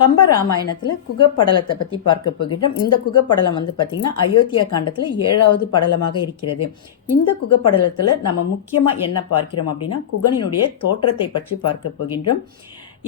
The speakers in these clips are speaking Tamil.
கம்ப ராமாயணத்தில் குகப்படலத்தை பற்றி பார்க்க போகின்றோம். இந்த குகப்படலம் வந்து பார்த்திங்கன்னா அயோத்தியா காண்டத்தில் ஏழாவது படலமாக இருக்கிறது. இந்த குகப்படலத்தில் நம்ம முக்கியமாக என்ன பார்க்கிறோம் அப்படின்னா குகனினுடைய தோற்றத்தை பற்றி பார்க்க போகின்றோம்.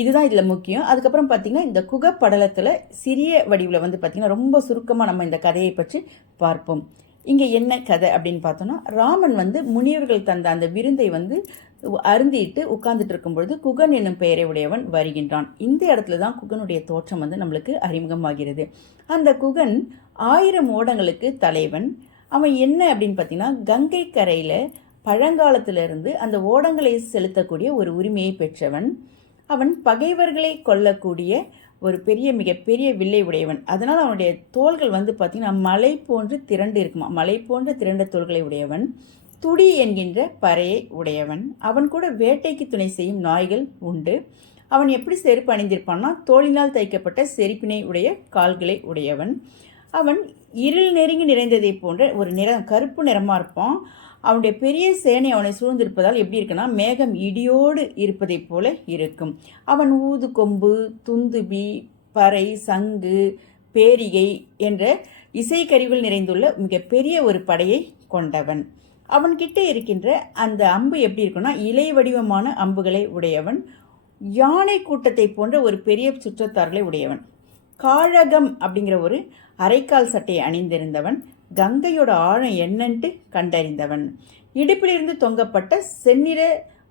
இதுதான் இதில் முக்கியம். அதுக்கப்புறம் பார்த்திங்கன்னா இந்த குகப்படலத்தில் சிறிய வடிவில் வந்து பார்த்திங்கன்னா ரொம்ப சுருக்கமாக நம்ம இந்த கதையை பற்றி பார்ப்போம். இங்கே என்ன கதை அப்படின்னு பார்த்தோன்னா ராமன் வந்து முனிவர்கள் தந்த அந்த விருந்தை வந்து அருந்திட்டு உட்கார்ந்துட்டு இருக்கும் பொழுது குகன் என்னும் பெயரை உடையவன் வருகின்றான். இந்த இடத்துல தான் குகனுடைய தோற்றம் வந்து நம்மளுக்கு அறிமுகமாகிறது. அந்த குகன் ஆயிரம் ஓடங்களுக்கு தலைவன். அவன் என்ன அப்படின்னு பார்த்தீங்கன்னா கங்கை கரையில் பழங்காலத்திலிருந்து அந்த ஓடங்களை செலுத்தக்கூடிய ஒரு உரிமையை பெற்றவன். அவன் பகைவர்களை கொல்லக்கூடிய ஒரு பெரிய மிகப்பெரிய வில்லை உடையவன். அதனால் அவனுடைய தோள்கள் வந்து பார்த்திங்கன்னா மலை போன்று திரண்டு இருக்குமா மலை போன்ற திரண்ட தோள்களை உடையவன். துடி என்கின்ற பறையை உடையவன். அவன் கூட வேட்டைக்கு துணை செய்யும் நாய்கள் உண்டு. அவன் எப்படி செருப்பு அணிந்திருப்பான்னா தோளினால் தைக்கப்பட்ட செருப்பினை உடைய கால்களை உடையவன். அவன் இருள் நெருங்கி நிறைந்ததை போன்ற ஒரு நிறம் கருப்பு நிறமாக இருப்பான். அவனுடைய பெரிய சேனை அவனை சூழ்ந்திருப்பதால் எப்படி இருக்குன்னா மேகம் இடியோடு இருப்பதைப் போல இருக்கும். அவன் ஊது கொம்பு துந்துபி பறை சங்கு பேரிகை என்ற இசைக்கருவில் நிறைந்துள்ள மிகப்பெரிய ஒரு படையை கொண்டவன். அவன்கிட்ட இருக்கின்ற அந்த அம்பு எப்படி இருக்குன்னா இலை வடிவமான அம்புகளை உடையவன் யானை கூட்டத்தை போன்ற ஒரு பெரிய சுற்றத்தார்களை உடையவன். காழகம் அப்படிங்கிற ஒரு அரைக்கால் சட்டையை அணிந்திருந்தவன் கங்கையோட ஆழம் என்னன்ட்டு கண்டறிந்தவன். இடுப்பிலிருந்து தொங்கப்பட்ட செந்நிற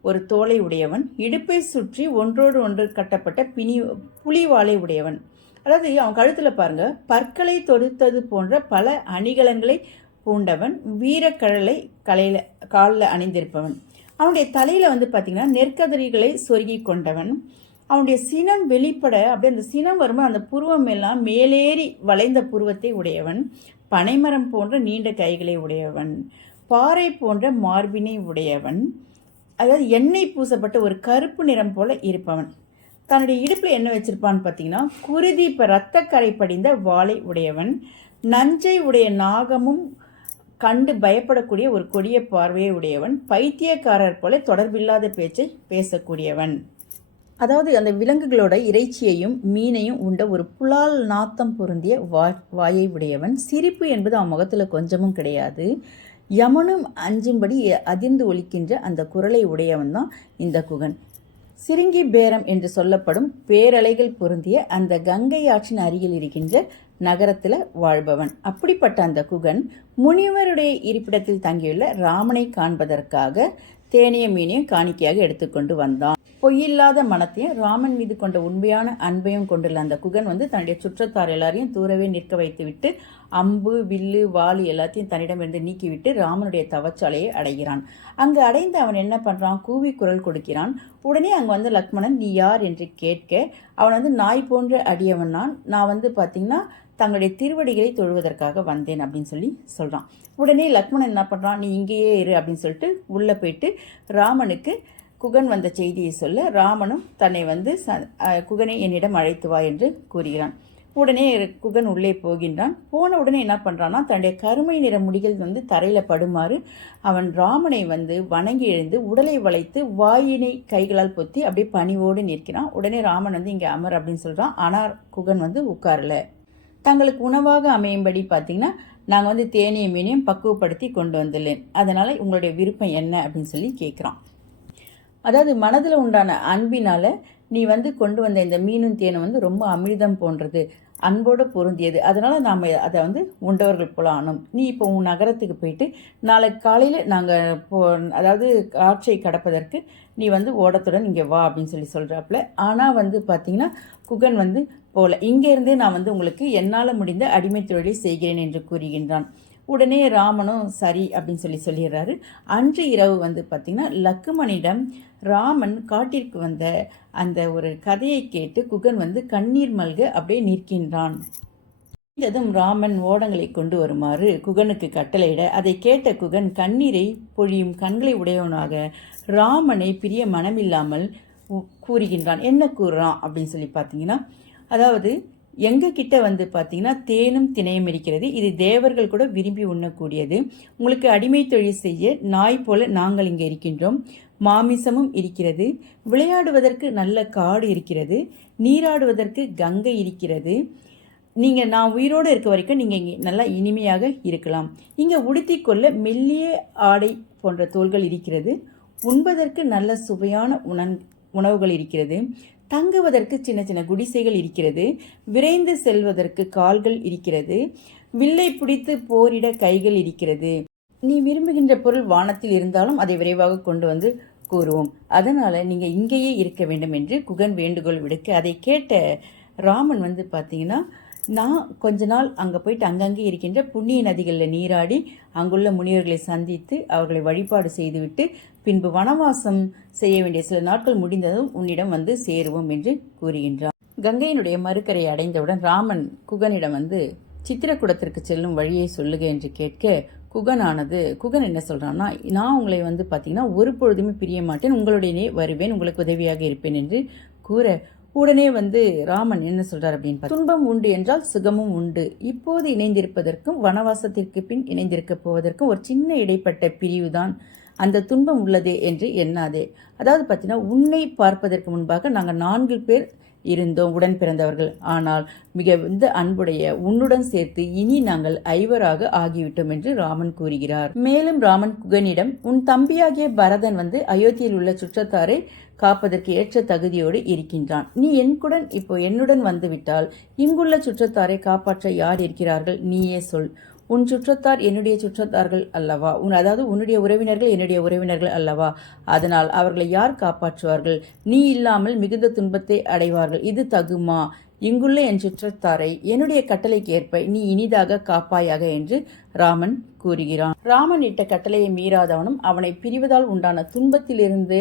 ஒரு தோலை உடையவன் இடுப்பை சுற்றி ஒன்றோடு ஒன்று கட்டப்பட்ட பிணி புலிவாலை உடையவன். அதாவது அவன் கழுத்தில் பாருங்கள் பற்களை தொடுத்தது போன்ற பல அணிகலன்களை பூண்டவன் வீரக்கழலை கலையில் காலில் அணிந்திருப்பவன். அவனுடைய தலையில் வந்து பார்த்திங்கன்னா நெற்கதிரிகளை சொருகி கொண்டவன். அவனுடைய சினம் வெளிப்பட அப்படியே அந்த சினம் வரும்போது அந்த புருவம் எல்லாம் மேலேறி வளைந்த புருவத்தை உடையவன். பனைமரம் போன்ற நீண்ட கைகளை உடையவன். பாறை போன்ற மார்பினை உடையவன். அதாவது எண்ணெய் பூசப்பட்ட ஒரு கருப்பு நிறம் போல இருப்பவன். தன்னுடைய இடுப்பில் என்ன வச்சிருப்பான்னு பார்த்தீங்கன்னா குருதி இப்போ ரத்தக்கரை படிந்த வாளை உடையவன். நஞ்சை உடைய நாகமும் கண்டு பயப்படக்கூடிய ஒரு கொடிய பார்வையை உடையவன் பைத்தியக்காரர் போல தொடர்பில்லாத பேச்சை பேசக்கூடியவன். அதாவது அந்த விலங்குகளோட இறைச்சியையும் மீனையும் உண்ட ஒரு புலால் நாத்தம் பொருந்திய வா வாயை உடையவன். சிரிப்பு என்பது அவன் முகத்தில் கொஞ்சமும் கிடையாது. யமனும் அஞ்சும்படி அதிர்ந்து ஒலிக்கின்ற அந்த குரலை உடையவன் தான் இந்த குகன். சிறுங்கி பேரம் என்று சொல்லப்படும் பேரலைகள் பொருந்திய அந்த கங்கை ஆற்றின் அருகில் இருக்கின்ற நகரத்தில் வாழ்பவன். அப்படிப்பட்ட அந்த குகன் முனிவருடைய இருப்பிடத்தில் தங்கியுள்ள ராமனை காண்பதற்காக தேனிய மீனையும் காணிக்கையாக எடுத்துக்கொண்டு வந்தான். பொய்யில்லாத மனத்தையும் ராமன் மீது கொண்ட உண்மையான அன்பையும் கொண்டுள்ள அந்த குகன் வந்து தன்னுடைய சுற்றத்தார் எல்லாரையும் தூரவே நிற்க வைத்துவிட்டு அம்பு வில்லு வாளி எல்லாத்தையும் தன்னிடமிருந்து நீக்கிவிட்டு ராமனுடைய தவச்சாலையை அடைகிறான். அங்கு அடைந்து அவன் என்ன பண்ணுறான் கூவி குரல் கொடுக்கிறான். உடனே அங்கே வந்து லக்மணன் நீ யார்? என்று கேட்க அவன் வந்து நாய் போன்ற அடியவன் நான். நான் வந்து பார்த்திங்கன்னா தங்களுடைய திருவடிகளை தொழுவதற்காக வந்தேன் அப்படின்னு சொல்லி சொல்கிறான் உடனே லக்மணன் என்ன பண்ணுறான் நீ இங்கேயே இரு அப்படின்னு சொல்லிட்டு உள்ளே போயிட்டு ராமனுக்கு குகன் வந்த செய்தியை சொல்ல ராமனும் தன்னை வந்து ச குகனை என்னிடம் அழைத்து வா என்று கூறுகிறான். உடனே குகன் உள்ளே போகின்றான். போன உடனே என்ன பண்ணுறான்னா தன்னுடைய கருமை நிற முடிகள் வந்து தரையில் படுமாறு அவன் ராமனை வந்து வணங்கி எழுந்து உடலை வளைத்து வாயினை கைகளால் பொத்தி அப்படியே பணிவோடு நிற்கிறான். உடனே ராமன் வந்து இங்கே அமர் அப்படின்னு சொல்கிறான் ஆனால் குகன் வந்து உட்காரல. தங்களுக்கு உணவாக அமையும்படி பார்த்தீங்கன்னா நாங்கள் வந்து தேனிய மீனையும் பக்குவப்படுத்தி கொண்டு வந்துள்ளேன். அதனால் உங்களுடைய விருப்பம் என்ன அப்படின்னு சொல்லி கேட்குறான் அதாவது மனதில் உண்டான அன்பினால் நீ வந்து கொண்டு வந்த இந்த மீனும் தேனும் வந்து ரொம்ப அமிர்தம் போன்றது அன்போடு பொருந்தியது. அதனால் நாம் அதை வந்து உண்டவர்கள் போல ஆனோம். நீ இப்போ உன் நகரத்துக்கு போயிட்டு நாளை காலையில் நாங்கள் போ அதாவது காட்சியை கடப்பதற்கு நீ வந்து ஓடத்துடன் இங்கே வா அப்படின்னு சொல்லி சொல்கிறாப்புல ஆனால் வந்து பார்த்தீங்கன்னா குகன் வந்து போல. இங்கேருந்தே நான் வந்து உங்களுக்கு என்னால் முடிந்த அடிமை தொழிலை செய்கிறேன் என்று கூறுகின்றான். உடனே ராமனும் சரி அப்படின்னு சொல்லி சொல்லிடுறாரு. அன்று இரவு வந்து பார்த்திங்கன்னா லக்குமணிடம் ராமன் காட்டிற்கு வந்த அந்த ஒரு கதையை கேட்டு குகன் வந்து கண்ணீர் மல்க அப்படியே நிற்கின்றான். முடிந்ததும் ராமன் ஓடங்களை கொண்டு வருமாறு குகனுக்கு கட்டளையிட அதை கேட்ட குகன் கண்ணீரை பொழியும் கண்களை உடையவனாக ராமனை பிரிய மனமில்லாமல் கூறுகின்றான். என்ன கூறுறான்? அப்படின்னு சொல்லி பார்த்தீங்கன்னா அதாவது எங்கள் கிட்ட வந்து பார்த்தீங்கன்னா தேனும் திணையும் இருக்கிறது. இது தேவர்கள் கூட விரும்பி உண்ணக்கூடியது. உங்களுக்கு அடிமை தொழில் செய்ய நாய் போல நாங்கள் இங்கே இருக்கின்றோம். மாமிசமும் இருக்கிறது. விளையாடுவதற்கு நல்ல காடு இருக்கிறது. நீராடுவதற்கு கங்கை இருக்கிறது. நீங்கள் நான் உயிரோடு இருக்க வரைக்கும் நீங்கள் இங்கே நல்லா இனிமையாக இருக்கலாம். இங்கே உடுத்திக்கொள்ள மெல்லிய ஆடை போன்ற தோள்கள் இருக்கிறது. உண்பதற்கு நல்ல சுவையான உணன் உணவுகள் இருக்கிறது. தங்குவதற்கு சின்ன சின்ன குடிசைகள் இருக்கிறது. விரைந்து செல்வதற்கு கால்கள் இருக்கிறது. வில்லை பிடித்து போரிட கைகள் இருக்கிறது. நீ விரும்புகின்ற பொருள் வானத்தில் இருந்தாலும் அதை விரைவாக கொண்டு வந்து கூறுவோம். அதனால் நீங்கள் இங்கேயே இருக்க வேண்டும் என்று குகன் வேண்டுகோள் விடுக்க. அதை கேட்ட ராமன் வந்து பார்த்தீங்கன்னா நான் கொஞ்ச நாள் அங்கே போயிட்டு அங்கங்கே இருக்கின்ற புண்ணிய நதிகளில் நீராடி அங்குள்ள முனிவர்களை சந்தித்து அவர்களை வழிபாடு செய்துவிட்டு பின்பு வனவாசம் செய்ய வேண்டிய சில நாட்கள் முடிந்ததும் உன்னிடம் வந்து சேருவோம் என்று கூறுகின்றான். கங்கையினுடைய மறுக்கரை அடைந்தவுடன் ராமன் குகனிடம் வந்து சித்திரக்கூடத்திற்கு செல்லும் வழியை சொல்லுக என்று கேட்க குகனானது குகன் என்ன சொல்கிறான்னா நான் உங்களை வந்து பார்த்தீங்கன்னா ஒரு பொழுதுமே பிரிய மாட்டேன் உங்களுடனே வருவேன் உங்களுக்கு உதவியாக இருப்பேன் என்று கூற உடனே வந்து ராமன் என்ன சொல்றார் அப்படின்னு துன்பம் உண்டு என்றால் சுகமும் உண்டு. இப்போது இணைந்திருப்பதற்கும் வனவாசத்திற்கு பின் இணைந்திருக்க போவதற்கும் ஒரு சின்ன இடைப்பட்ட பிரிவுதான். அந்த துன்பம் உள்ளதே என்று எண்ணாதே. அதாவது பார்த்தீங்கன்னா உன்னை பார்ப்பதற்கு முன்பாக நாங்கள் நான்கு பேர் இருந்தோம் உடன் பிறந்தவர்கள். ஆனால் மிக அன்புடைய உன்னுடன் சேர்த்து இனி நாங்கள் ஐவராக ஆகிவிட்டோம் என்று ராமன் கூறுகிறார். மேலும் ராமன் குகனிடம் உன் தம்பியாகிய பரதன் வந்து அயோத்தியில் உள்ள சுற்றத்தாரை காப்பதற்கு ஏற்ற தகுதியோடு இருக்கின்றான். நீ என்குடன் இப்போ என்னுடன் வந்துவிட்டால் இங்குள்ள சுற்றத்தாரை காப்பாற்ற யார் இருக்கிறார்கள்? நீயே சொல். உன் சுற்றத்தார் என்னுடைய சுற்றத்தார்கள் அல்லவா? உன் அதாவது உன்னுடைய உறவினர்கள் என்னுடைய உறவினர்கள் அல்லவா? அதனால் அவர்களை யார் காப்பாற்றுவார்கள்? நீ இல்லாமல் மிகுந்த துன்பத்தை அடைவார்கள். இது தகுமா? இங்குள்ள என் சுற்றத்தாரை என்னுடைய கட்டளைக்கு ஏற்ப நீ இனிதாக காப்பாயாக என்று ராமன் கூறுகிறான். ராமன் இட்ட கட்டளையை மீறாதவனும் அவனை பிரிவதால் உண்டான துன்பத்திலிருந்து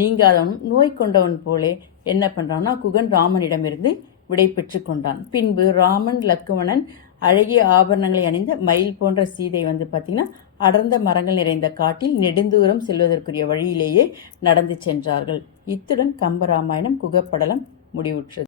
நீங்காதவனும் நோய் கொண்டவன் போலே என்ன பண்றான்னா குகன் ராமனிடமிருந்து விடை பெற்று கொண்டான். பின்பு ராமன் லக்குவணன் அழகிய ஆபரணங்களை அணிந்த மயில் போன்ற சீதை வந்து பார்த்தீங்கன்னா அடர்ந்த மரங்கள் நிறைந்த காட்டில் நெடுந்தூரம் செல்வதற்குரிய வழியிலேயே நடந்து சென்றார்கள். இத்துடன் கம்பராமாயணம் குகப்படலம் முடிவுற்றது.